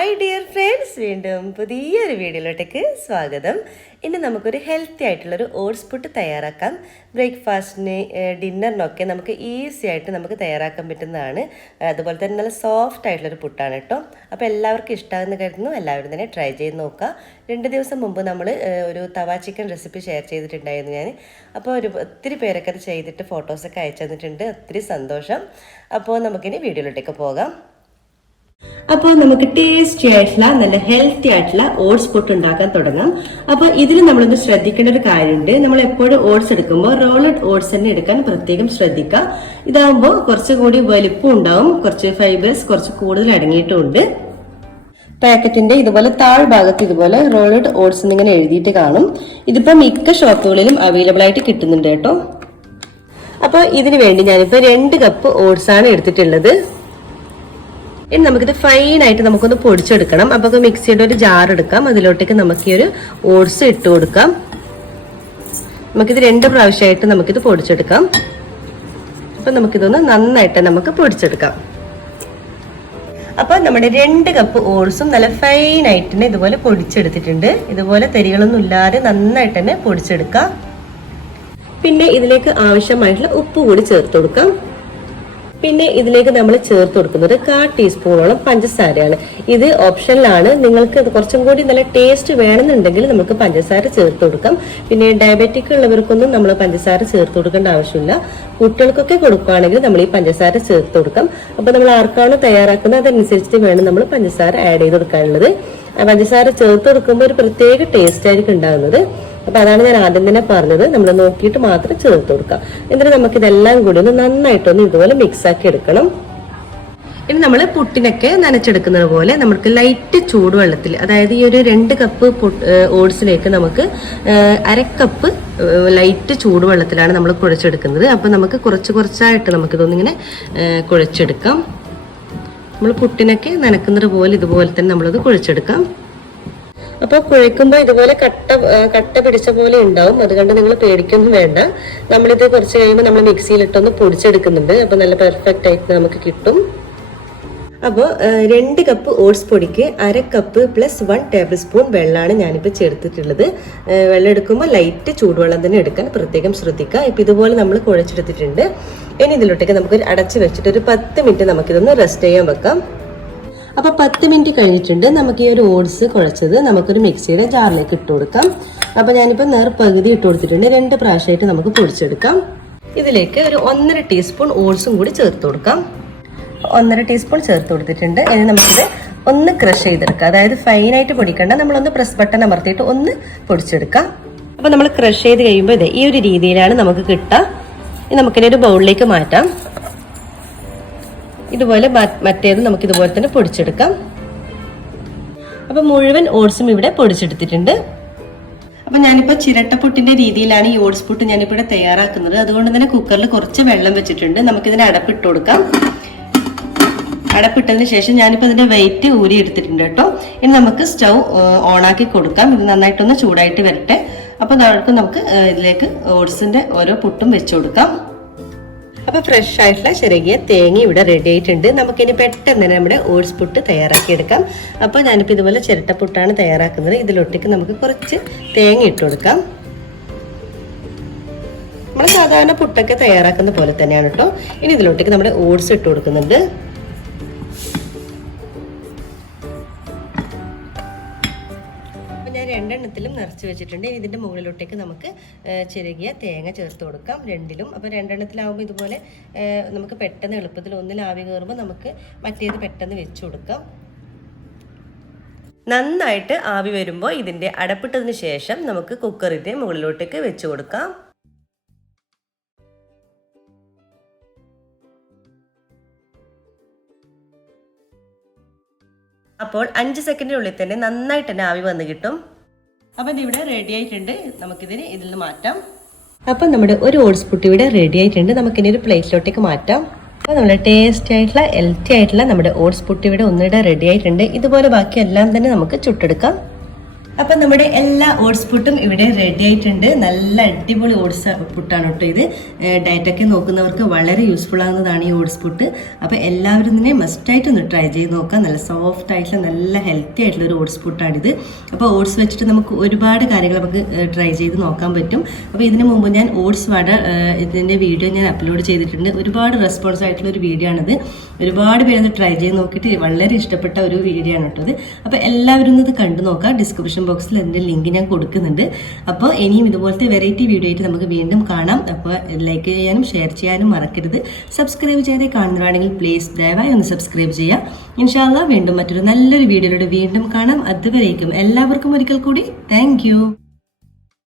Hi dear friends, വീണ്ടും പുതിയൊരു വീഡിയോയിലോട്ടേക്ക് സ്വാഗതം. ഇന്ന് നമുക്കൊരു ഹെൽത്തി ആയിട്ടുള്ളൊരു ഓട്സ് പുട്ട് തയ്യാറാക്കാം. ബ്രേക്ക്ഫാസ്റ്റിന്, ഡിന്നറിനൊക്കെ നമുക്ക് ഈസി ആയിട്ട് നമുക്ക് തയ്യാറാക്കാൻ പറ്റുന്നതാണ്. അതുപോലെ തന്നെ നല്ല സോഫ്റ്റ് ആയിട്ടുള്ളൊരു പുട്ടാണ് കേട്ടോ. അപ്പോൾ എല്ലാവർക്കും ഇഷ്ടമാകുന്ന കരുതുന്നു. എല്ലാവരും തന്നെ ട്രൈ ചെയ്ത് നോക്കുക. 2 ദിവസം മുമ്പ് നമ്മൾ ഒരു തവ ചിക്കൻ റെസിപ്പി ഷെയർ ചെയ്തിട്ടുണ്ടായിരുന്നു ഞാൻ. അപ്പോൾ ഒത്തിരി പേരൊക്കെ അത് ചെയ്തിട്ട് ഫോട്ടോസൊക്കെ അയച്ചു തന്നിട്ടുണ്ട്. ഒത്തിരി സന്തോഷം. അപ്പോൾ നമുക്കിനി വീഡിയോയിലോട്ടേക്ക് പോകാം. അപ്പോൾ നമുക്ക് ടേസ്റ്റി ആയിട്ടുള്ള നല്ല ഹെൽത്തി ആയിട്ടുള്ള ഓട്സ് പുട്ട് ഉണ്ടാക്കാൻ തുടങ്ങാം. അപ്പോൾ ഇതിന് നമ്മളൊന്ന് ശ്രദ്ധിക്കേണ്ട ഒരു കാര്യമുണ്ട്. നമ്മൾ എപ്പോഴും ഓട്സ് എടുക്കുമ്പോൾ റോളഡ് ഓട്സ് തന്നെ എടുക്കാൻ പ്രത്യേകം ശ്രദ്ധിക്കുക. ഇതാകുമ്പോൾ കുറച്ചുകൂടി വലിപ്പം ഉണ്ടാവും, കുറച്ച് ഫൈബേഴ്സ് കുറച്ച് കൂടുതൽ അടങ്ങിയിട്ടുമുണ്ട്. പാക്കറ്റിന്റെ ഇതുപോലെ താഴ്ഭാഗത്ത് ഇതുപോലെ റോളഡ് ഓട്സ് എന്നിങ്ങനെ എഴുതിയിട്ട് കാണും. ഇതിപ്പോ മിക്ക ഷോപ്പുകളിലും അവൈലബിൾ ആയിട്ട് കിട്ടുന്നുണ്ട് കേട്ടോ. അപ്പോൾ ഇതിനു വേണ്ടി ഞാനിപ്പോ 2 കപ്പ് ഓട്സ് ആണ് എടുത്തിട്ടുള്ളത്. ഇനി നമുക്കിത് ഫൈനായിട്ട് നമുക്കൊന്ന് പൊടിച്ചെടുക്കണം. അപ്പോൾ മിക്സിയുടെ ഒരു ജാർ എടുക്കാം. അതിലോട്ടേക്ക് നമുക്ക് ഈ ഒരു ഓട്സ് ഇട്ട് കൊടുക്കാം. നമുക്കിത് 2 പ്രാവശ്യമായിട്ട് നമുക്കിത് പൊടിച്ചെടുക്കാം. അപ്പൊ നമുക്കിതൊന്ന് നന്നായിട്ട് നമുക്ക് പൊടിച്ചെടുക്കാം. അപ്പൊ നമ്മുടെ 2 കപ്പ് ഓട്സും നല്ല ഫൈനായിട്ട് തന്നെ ഇതുപോലെ പൊടിച്ചെടുത്തിട്ടുണ്ട്. ഇതുപോലെ തരികളൊന്നും ഇല്ലാതെ നന്നായിട്ട് തന്നെ പൊടിച്ചെടുക്കാം. പിന്നെ ഇതിലേക്ക് ആവശ്യമായിട്ടുള്ള ഉപ്പ് കൂടി ചേർത്ത് കൊടുക്കാം. പിന്നെ ഇതിലേക്ക് നമ്മൾ ചേർത്ത് കൊടുക്കുന്നത് 1/4 ടീസ്പൂണോളം പഞ്ചസാരയാണ്. ഇത് ഓപ്ഷനിലാണ്. നിങ്ങൾക്ക് കുറച്ചും കൂടി നല്ല ടേസ്റ്റ് വേണമെന്നുണ്ടെങ്കിൽ നമുക്ക് പഞ്ചസാര ചേർത്ത് കൊടുക്കാം. പിന്നെ ഡയബറ്റിക് ഉള്ളവർക്കൊന്നും നമ്മൾ പഞ്ചസാര ചേർത്ത് കൊടുക്കേണ്ട ആവശ്യമില്ല. കുട്ടികൾക്കൊക്കെ കൊടുക്കുകയാണെങ്കിൽ നമ്മൾ ഈ പഞ്ചസാര ചേർത്ത് കൊടുക്കാം. അപ്പൊ നമ്മൾ ആർക്കാണ് തയ്യാറാക്കുന്നത് അതനുസരിച്ചിട്ട് വേണം നമ്മൾ പഞ്ചസാര ആഡ് ചെയ്ത് കൊടുക്കാനുള്ളത്. പഞ്ചസാര ചേർത്ത് കൊടുക്കുമ്പോൾ ഒരു പ്രത്യേക ടേസ്റ്റ് ആയിരിക്കും ഉണ്ടാകുന്നത്. അപ്പൊ അതാണ് ഞാൻ ആദ്യം തന്നെ പറഞ്ഞത്. നമ്മൾ നോക്കിയിട്ട് മാത്രം ചേർത്ത് കൊടുക്കാം. എന്നിട്ട് നമുക്ക് ഇതെല്ലാം കൂടി ഒന്ന് നന്നായിട്ടൊന്ന് ഇതുപോലെ മിക്സ് ആക്കി എടുക്കണം. ഇനി നമ്മൾ പുട്ടിനൊക്കെ നനച്ചെടുക്കുന്നത് പോലെ നമുക്ക് ലൈറ്റ് ചൂടുവെള്ളത്തിൽ, അതായത് ഈ ഒരു 2 കപ്പ് ഓട്സിലേക്ക് നമുക്ക് 1/2 കപ്പ് ലൈറ്റ് ചൂടുവെള്ളത്തിലാണ് നമ്മൾ കുഴച്ചെടുക്കുന്നത്. അപ്പൊ നമുക്ക് കുറച്ചായിട്ട് നമുക്കിതൊന്നിങ്ങനെ കുഴച്ചെടുക്കാം. നമ്മൾ പുട്ടിനൊക്കെ നനക്കുന്നത് പോലെ ഇതുപോലെ തന്നെ നമ്മളത് കുഴച്ചെടുക്കാം. അപ്പൊ കുഴക്കുമ്പോൾ ഇതുപോലെ കട്ട പിടിച്ച പോലെ ഉണ്ടാവും. അതുകൊണ്ട് നിങ്ങൾ പേടിക്കൊന്നും വേണ്ട. നമ്മളിത് കുറച്ച് കഴിയുമ്പോൾ നമ്മൾ മിക്സിയിലിട്ടൊന്ന് പൊടിച്ചെടുക്കുന്നുണ്ട്. അപ്പൊ നല്ല പെർഫെക്റ്റ് ആയിട്ട് നമുക്ക് കിട്ടും. അപ്പോൾ 2 കപ്പ് ഓട്സ് പൊടിക്ക് 1/2 കപ്പ് പ്ലസ് 1 ടേബിൾ സ്പൂൺ വെള്ളമാണ് ഞാനിപ്പോൾ ചേർത്തിട്ടുള്ളത്. വെള്ളം എടുക്കുമ്പോൾ ലൈറ്റ് ചൂടുവെള്ളം തന്നെ എടുക്കാൻ പ്രത്യേകം ശ്രദ്ധിക്കുക. ഇപ്പം ഇതുപോലെ നമ്മൾ കുഴച്ചെടുത്തിട്ടുണ്ട്. ഇനി ഇതിലോട്ടേക്ക് നമുക്ക് അടച്ച് വെച്ചിട്ട് ഒരു 10 മിനിറ്റ് നമുക്കിതൊന്ന് റെസ്റ്റ് ചെയ്യാൻ വെക്കാം. അപ്പൊ 10 മിനിറ്റ് കഴിഞ്ഞിട്ടുണ്ട്. നമുക്ക് ഈ ഒരു ഓട്സ് കുഴച്ചത് നമുക്കൊരു മിക്സിയുടെ ജാറിലേക്ക് ഇട്ട് കൊടുക്കാം. അപ്പൊ ഞാനിപ്പോ പകുതി ഇട്ട് കൊടുത്തിട്ടുണ്ട്. 2 പ്രാവശ്യമായിട്ട് നമുക്ക് പൊടിച്ചെടുക്കാം. ഇതിലേക്ക് ഒരു 1/2 ടീസ്പൂൺ ഓട്സും കൂടി ചേർത്ത് കൊടുക്കാം. 1/2 ടീസ്പൂൺ ചേർത്ത് കൊടുത്തിട്ടുണ്ട്. ഇനി നമുക്കിത് ഒന്ന് ക്രഷ് ചെയ്തെടുക്കാം. അതായത് ഫൈനായിട്ട് പൊടിക്കണ്ട, നമ്മളൊന്ന് പ്രസ് ബട്ടൺ അമർത്തിയിട്ട് ഒന്ന് പൊടിച്ചെടുക്കാം. അപ്പൊ നമ്മൾ ക്രഷ് ചെയ്ത് കഴിയുമ്പോൾ ഇത് ഈ ഒരു രീതിയിലാണ് നമുക്ക് കിട്ടുക. ഇനി നമുക്കിനി ഒരു ബൗളിലേക്ക് മാറ്റാം. ഇതുപോലെ മറ്റേത് നമുക്ക് ഇതുപോലെ തന്നെ പൊടിച്ചെടുക്കാം. അപ്പൊ മുഴുവൻ ഓട്സും ഇവിടെ പൊടിച്ചെടുത്തിട്ടുണ്ട്. അപ്പൊ ഞാനിപ്പോ ചിരട്ടപ്പുട്ടിന്റെ രീതിയിലാണ് ഈ ഓട്സ് പുട്ട് ഞാനിപ്പോ ഇവിടെ തയ്യാറാക്കുന്നത്. അതുകൊണ്ട് തന്നെ കുക്കറിൽ കുറച്ച് വെള്ളം വെച്ചിട്ടുണ്ട്. നമുക്കിതിന് അടപ്പിട്ട് കൊടുക്കാം. അടപ്പിട്ടതിന് ശേഷം ഞാനിപ്പോ ഇതിന്റെ വെയിറ്റ് ഊരി എടുത്തിട്ടുണ്ട് കേട്ടോ. ഇനി നമുക്ക് സ്റ്റൗ ഓണാക്കി കൊടുക്കാം. ഇത് നന്നായിട്ടൊന്ന് ചൂടായിട്ട് വരട്ടെ. അപ്പൊ നമുക്ക് ഇതിലേക്ക് ഓട്സിന്റെ ഓരോ പുട്ടും വെച്ചു കൊടുക്കാം. അപ്പൊ ഫ്രഷ് ആയിട്ടുള്ള ചെറിയ തേങ്ങ ഇവിടെ റെഡി ആയിട്ടുണ്ട്. നമുക്കിനി പെട്ടെന്ന് തന്നെ നമ്മുടെ ഓട്സ് പുട്ട് തയ്യാറാക്കി എടുക്കാം. അപ്പൊ ഞാനിപ്പോ ഇതുപോലെ ചിരട്ടപ്പുട്ടാണ് തയ്യാറാക്കുന്നത്. ഇതിലൊട്ടേക്ക് നമുക്ക് കുറച്ച് തേങ്ങ ഇട്ട് കൊടുക്കാം. നമ്മൾ സാധാരണ പുട്ടൊക്കെ തയ്യാറാക്കുന്ന പോലെ തന്നെയാണ് കേട്ടോ. ഇനി ഇതിലൊട്ടേക്ക് നമ്മുടെ ഓട്സ് ഇട്ട് കൊടുക്കുന്നുണ്ട്. ഞാൻ 2 എണ്ണത്തിലും നിറച്ച് വെച്ചിട്ടുണ്ട്. ഇതിന്റെ മുകളിലോട്ടേക്ക് നമുക്ക് ചെറിയ തേങ്ങ ചേർത്ത് കൊടുക്കാം 2ലും. അപ്പൊ 2 എണ്ണത്തിലാവുമ്പോൾ ഇതുപോലെ നമുക്ക് പെട്ടെന്ന് എളുപ്പത്തിൽ ഒന്നിൽ ആവി കയറുമ്പോൾ നമുക്ക് മറ്റേത് പെട്ടെന്ന് വെച്ചു കൊടുക്കാം. നന്നായിട്ട് ആവി വരുമ്പോൾ ഇതിന്റെ അടപ്പിട്ടതിന് ശേഷം നമുക്ക് കുക്കറിന്റെ മുകളിലോട്ടേക്ക് വെച്ചു കൊടുക്കാം. അപ്പോൾ 5 സെക്കൻഡിനുള്ളിൽ തന്നെ നന്നായിട്ട് തന്നെ ആവി വന്ന് കിട്ടും. അപ്പം ഇവിടെ റെഡി ആയിട്ടുണ്ട്. നമുക്കിതിന് ഇതിൽ നിന്ന് മാറ്റാം. അപ്പം നമ്മുടെ ഒരു ഓട്സ് പുട്ട് ഇവിടെ റെഡി ആയിട്ടുണ്ട്. നമുക്കിനി ഒരു പ്ലേറ്റിലോട്ടേക്ക് മാറ്റാം. അപ്പോൾ നമ്മുടെ ടേസ്റ്റി ആയിട്ടുള്ള ഹെൽത്തി ആയിട്ടുള്ള നമ്മുടെ ഓട്സ് പുട്ട് ഇവിടെ ഒന്നിടെ റെഡി ആയിട്ടുണ്ട്. ഇതുപോലെ ബാക്കി എല്ലാം തന്നെ നമുക്ക് ചുട്ടെടുക്കാം. അപ്പം നമ്മുടെ എല്ലാ ഓട്സ് പുട്ടും ഇവിടെ റെഡി ആയിട്ടുണ്ട്. നല്ല അടിപൊളി ഓട്സ് പുട്ടാണ് കേട്ടോ ഇത്. ഡയറ്റൊക്കെ നോക്കുന്നവർക്ക് വളരെ യൂസ്ഫുൾ ആകുന്നതാണ് ഈ ഓട്സ് പുട്ട്. അപ്പോൾ എല്ലാവരും തന്നെ മസ്റ്റായിട്ടൊന്ന് ട്രൈ ചെയ്ത് നോക്കാം. നല്ല സോഫ്റ്റ് ആയിട്ടുള്ള നല്ല ഹെൽത്തി ആയിട്ടുള്ള ഒരു ഓട്സ് പുട്ടാണിത്. അപ്പോൾ ഓട്സ് വെച്ചിട്ട് നമുക്ക് ഒരുപാട് കാര്യങ്ങൾ നമുക്ക് ട്രൈ ചെയ്ത് നോക്കാൻ പറ്റും. അപ്പോൾ ഇതിന് മുമ്പ് ഞാൻ ഓട്സ് വട ഇതിൻ്റെ വീഡിയോ ഞാൻ അപ്ലോഡ് ചെയ്തിട്ടുണ്ട്. ഒരുപാട് റെസ്പോൺസ് ആയിട്ടുള്ള ഒരു വീഡിയോ ആണിത്. ഒരുപാട് പേരത് ട്രൈ ചെയ്ത് നോക്കിയിട്ട് വളരെ ഇഷ്ടപ്പെട്ട ഒരു വീഡിയോ ആണ് കേട്ടോ ഇത്. അപ്പോൾ എല്ലാവരും ഇത് കണ്ടു നോക്കാം. ഡിസ്ക്രിപ്ഷൻ ബോക്സിൽ അതിൻ്റെ ലിങ്ക് ഞാൻ കൊടുക്കുന്നുണ്ട്. അപ്പോൾ ഇനിയും ഇതുപോലത്തെ വെറൈറ്റി വീഡിയോ ആയിട്ട് നമുക്ക് വീണ്ടും കാണാം. അപ്പോൾ ലൈക്ക് ചെയ്യാനും ഷെയർ ചെയ്യാനും മറക്കരുത്. സബ്സ്ക്രൈബ് ചെയ്തേ കാണുന്നതാണെങ്കിൽ പ്ലീസ് ദയവായി ഒന്ന് സബ്സ്ക്രൈബ് ചെയ്യാം. ഇൻഷാ അല്ലാഹ് വീണ്ടും മറ്റൊരു നല്ലൊരു വീഡിയോയിലൂടെ വീണ്ടും കാണാം. അതുവരേക്കും എല്ലാവർക്കും ഒരിക്കൽ കൂടി താങ്ക്